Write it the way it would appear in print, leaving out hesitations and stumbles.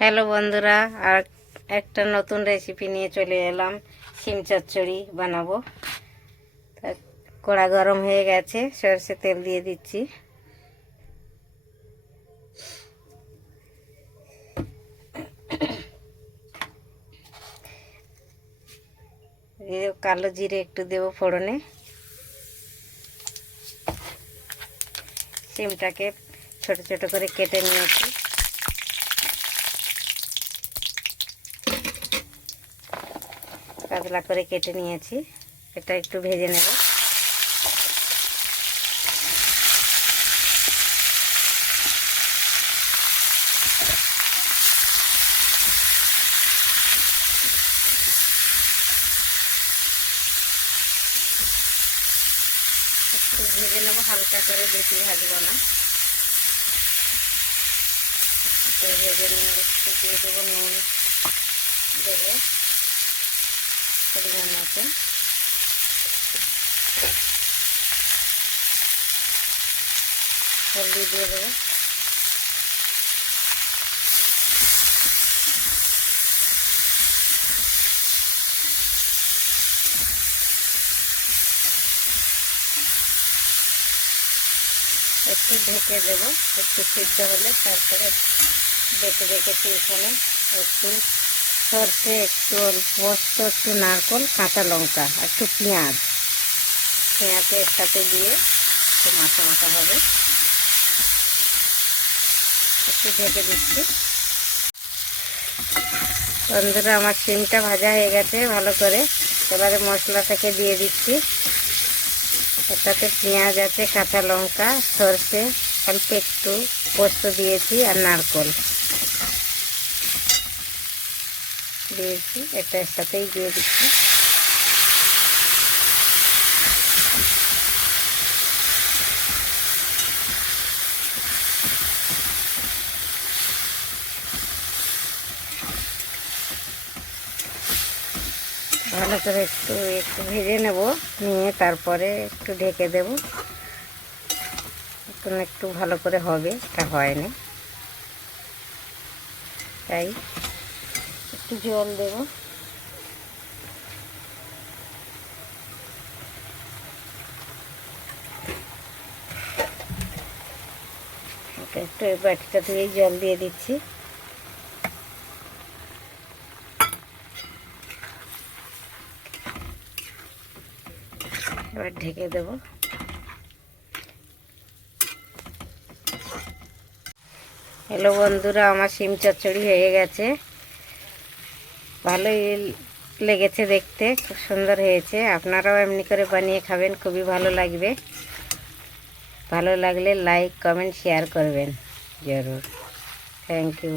Hello বন্ধুরা, আর একটা নতুন রেসিপি নিয়ে চলে এলাম। শিম চচ্চড়ি বানাবো। তা কড়া গরম হয়ে গেছে, সরষে তেল দিয়ে দিচ্ছি। কালো জিরে একটু দেবো ফোড়নে। শিমটাকে ছোট ছোট করে কেটে নিয়েছি। পাতলা করে কেটে নিয়েছি, এটা একটু ভেজে নেব। একটু ভেজে নেব হালকা করে, বেশি ভাজবো না। ভেজে নিয়ে একটু দিয়ে দেবো নুন, দেবো পরিমাণ মতো। হলদি দিয়ে দেবো। একটু ঢেকে দেবো, একটু সিদ্ধ হলে তারপরে বেটে রেখেছি এখানে একটু সরষে, একটু পোস্ত, একটু নারকেল, কাঁচা লঙ্কা, একটু পেঁয়াজ এর সাথে দিয়ে একটু মাখা মাখা হবে। একটু ঢেকে দিচ্ছি। বন্ধুরা, আমার শিমটা ভাজা হয়ে গেছে ভালো করে। এবারে মশলাটাকে দিয়ে দিচ্ছি। এর সাথে পেঁয়াজ আছে, কাঁচা লঙ্কা, সরষে, অল্প একটু পোস্ত দিয়েছি আর নারকেল দিয়েছি। এটার সাথেই দিয়ে দিচ্ছি। ভালো করে একটু একটু ভেজে নেব, নিয়ে তারপরে একটু ঢেকে দেব। এখন একটু ভালো করে হবে, এটা হয়নি, তাই একটু জল দেব। একটু এই বাটিটা ধুয়ে জল দিয়ে দিচ্ছি। এবার ঢেকে দেব। হ্যালো বন্ধুরা, আমার শিম চচ্চড়ি হয়ে গেছে। ভালোই লেগেছে দেখতে, খুব সুন্দর হয়েছে। আপনারাও এমনি করে বানিয়ে খাবেন, খুবই ভালো লাগবে। ভালো লাগলে লাইক, কমেন্ট, শেয়ার করবেন জরুর। Thank you.